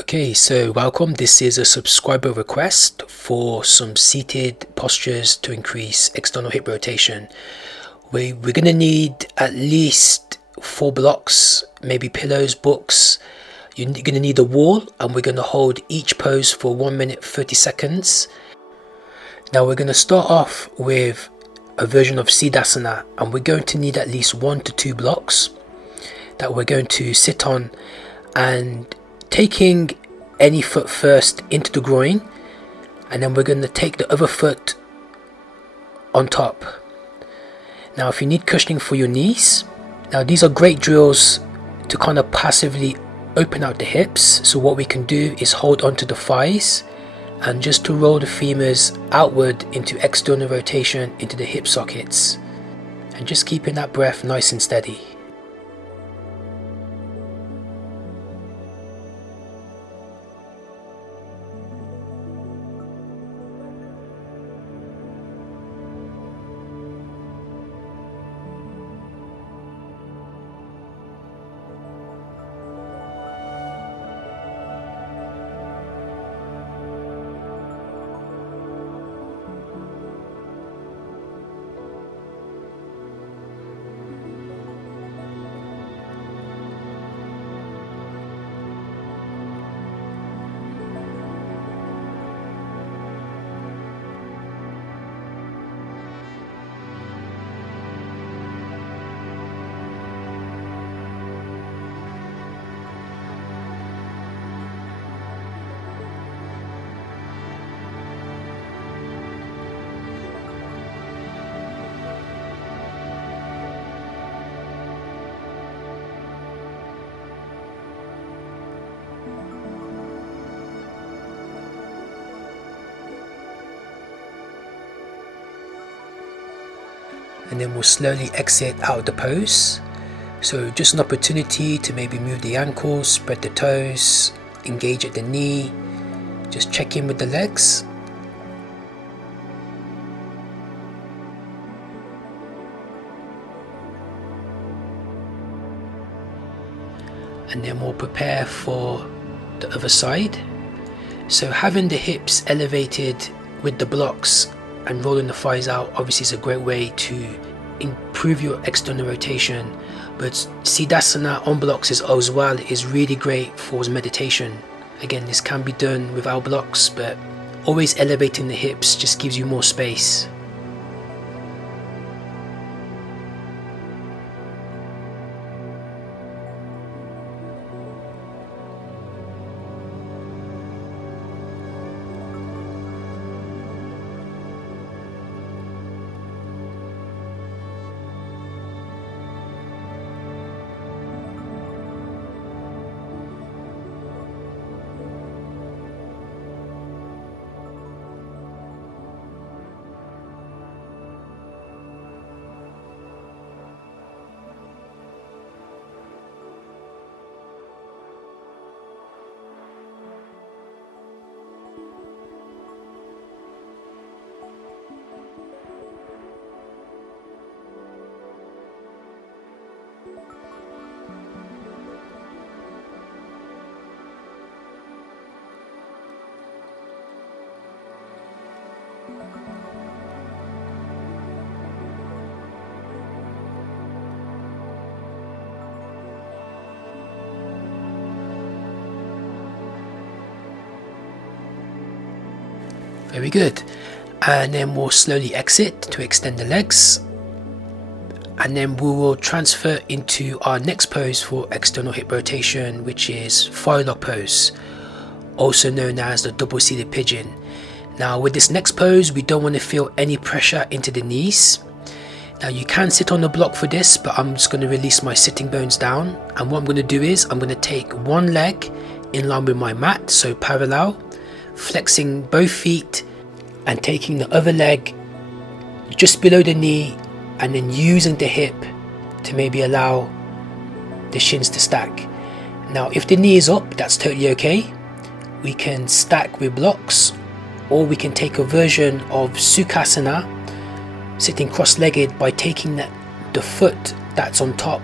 Okay, so welcome. This is a subscriber request for some seated postures to increase external hip rotation. We're going to need at least 4 blocks, maybe pillows, books. You're going to need a wall, and we're going to hold each pose for 1 minute 30 seconds. Now we're going to start off with a version of Siddhasana, and we're going to need at least 1 to 2 blocks that we're going to sit on, and taking any foot first into the groin, and then we're going to take the other foot on top. Now if you need cushioning for your knees, now these are great drills to kind of passively open out the hips. So what we can do is hold onto the thighs and just to roll the femurs outward into external rotation into the hip sockets, and just keeping that breath nice and steady. And then we'll slowly exit out of the pose. So just an opportunity to maybe move the ankles, spread the toes, engage at the knee, just check in with the legs. And then we'll prepare for the other side. So having the hips elevated with the blocks and rolling the thighs out obviously is a great way to improve your external rotation, but Siddhasana on blocks as well is really great for meditation. Again, this can be done without blocks, but always elevating the hips just gives you more space. Very good. And then we'll slowly exit to extend the legs, and then we will transfer into our next pose for external hip rotation, which is Firelog Pose, also known as the double seated pigeon. Now with this next pose, we don't want to feel any pressure into the knees. Now you can sit on the block for this, but I'm just going to release my sitting bones down, and what I'm going to do is I'm going to take one leg in line with my mat, so parallel, flexing both feet and taking the other leg just below the knee, and then using the hip to maybe allow the shins to stack. Now if the knee is up, that's totally okay. We can stack with blocks, or we can take a version of Sukhasana, sitting cross-legged, by taking the foot that's on top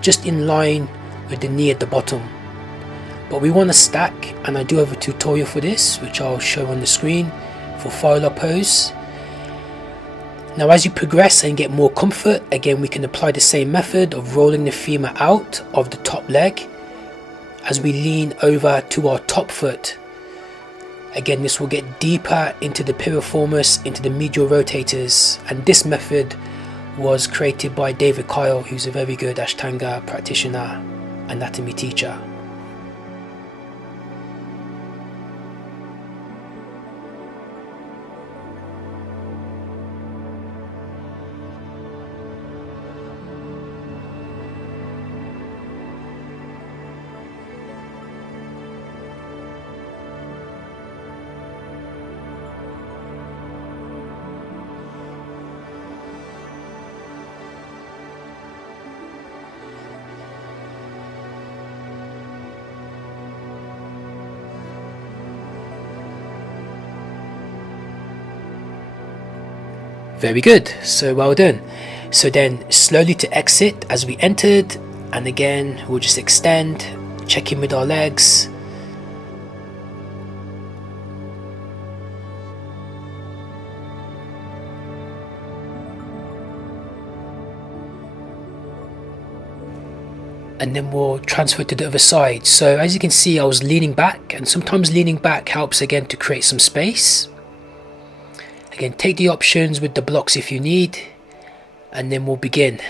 just in line with the knee at the bottom. but we want to stack, and I do have a tutorial for this which I'll show on the screen for Firelog Pose. Now as you progress and get more comfort, again we can apply the same method of rolling the femur out of the top leg as we lean over to our top foot. Again, this will get deeper into the piriformis, into the medial rotators, and this method was created by David Kyle, who's a very good Ashtanga practitioner, anatomy teacher. Very good, so well done. So then slowly to exit as we entered, and again we'll just extend, check in with our legs. And then we'll transfer to the other side. So as you can see, I was leaning back, and sometimes leaning back helps again to create some space. Again, take the options with the blocks if you need, and then we'll begin.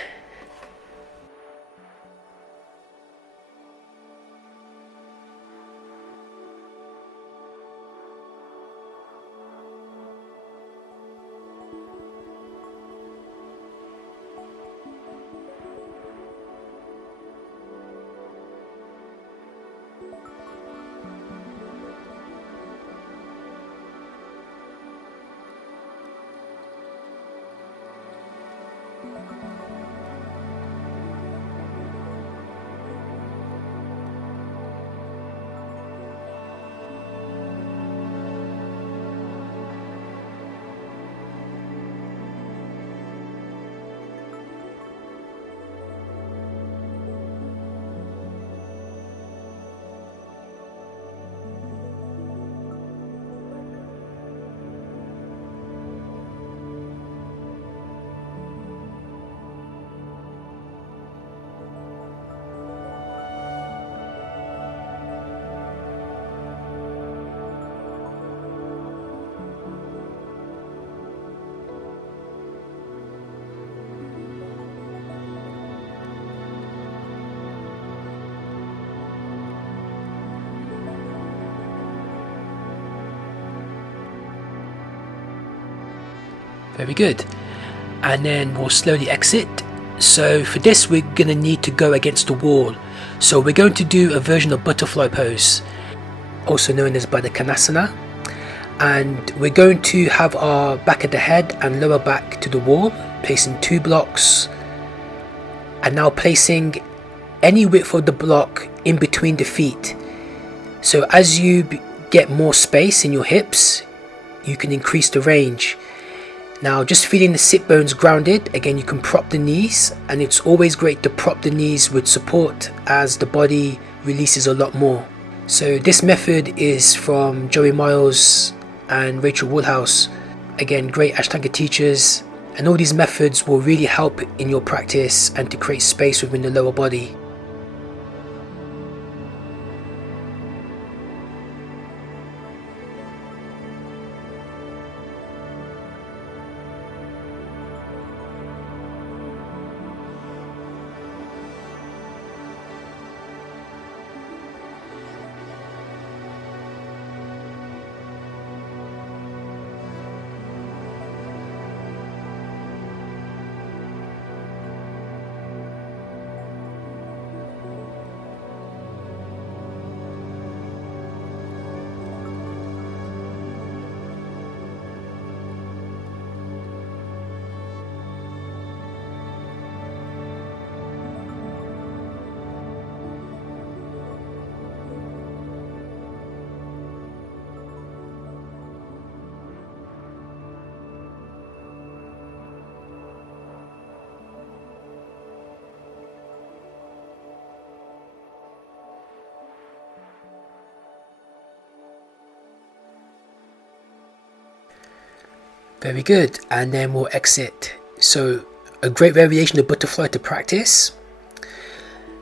Very good. And then we'll slowly exit. So for this we're going to need to go against the wall. So we're going to do a version of butterfly pose, also known as Baddha Konasana. And we're going to have our back of the head and lower back to the wall, placing 2 blocks. And now placing any width of the block in between the feet. So as you get more space in your hips, you can increase the range. Now just feeling the sit bones grounded, again you can prop the knees, and it's always great to prop the knees with support as the body releases a lot more. So this method is from Joey Miles and Rachel Woolhouse, again great Ashtanga teachers, and all these methods will really help in your practice and to create space within the lower body. Very good. And then we'll exit. So a great variation of butterfly to practice.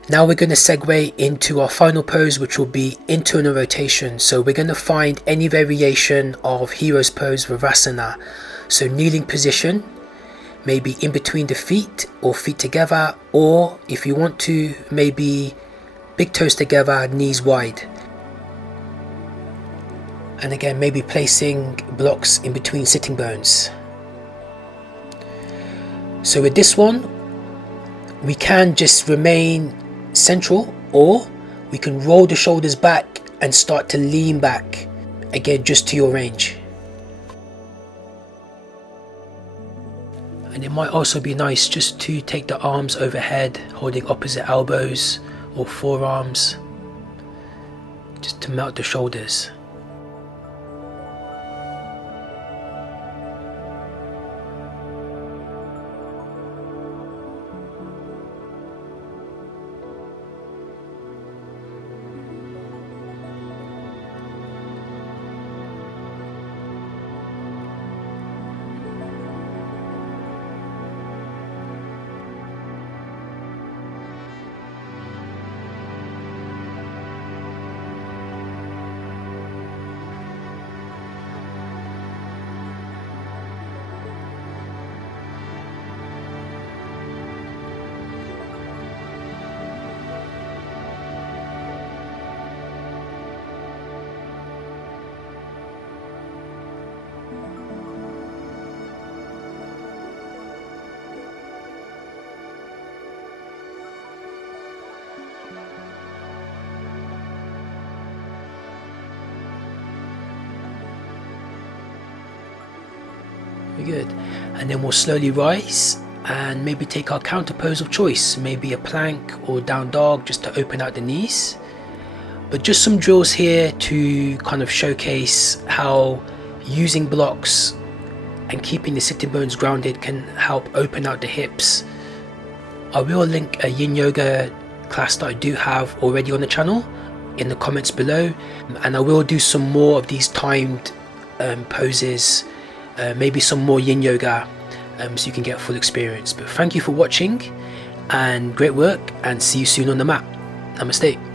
Now we're going to segue into our final pose, which will be internal rotation. So we're going to find any variation of hero's pose, Virasana. So kneeling position, maybe in between the feet or feet together, or if you want to, maybe big toes together, knees wide. And again, maybe placing blocks in between sitting bones. So with this one, we can just remain central, or we can roll the shoulders back and start to lean back, again just to your range. And it might also be nice just to take the arms overhead, holding opposite elbows or forearms, just to melt the shoulders. Very good. And then we'll slowly rise and maybe take our counter pose of choice, maybe a plank or down dog, just to open out the knees. But just some drills here to kind of showcase how using blocks and keeping the sitting bones grounded can help open out the hips. I will link a yin yoga class that I do have already on the channel in the comments below, and I will do some more of these timed poses, maybe some more yin yoga, so you can get full experience. But thank you for watching, and great work, and see you soon on the mat. Namaste.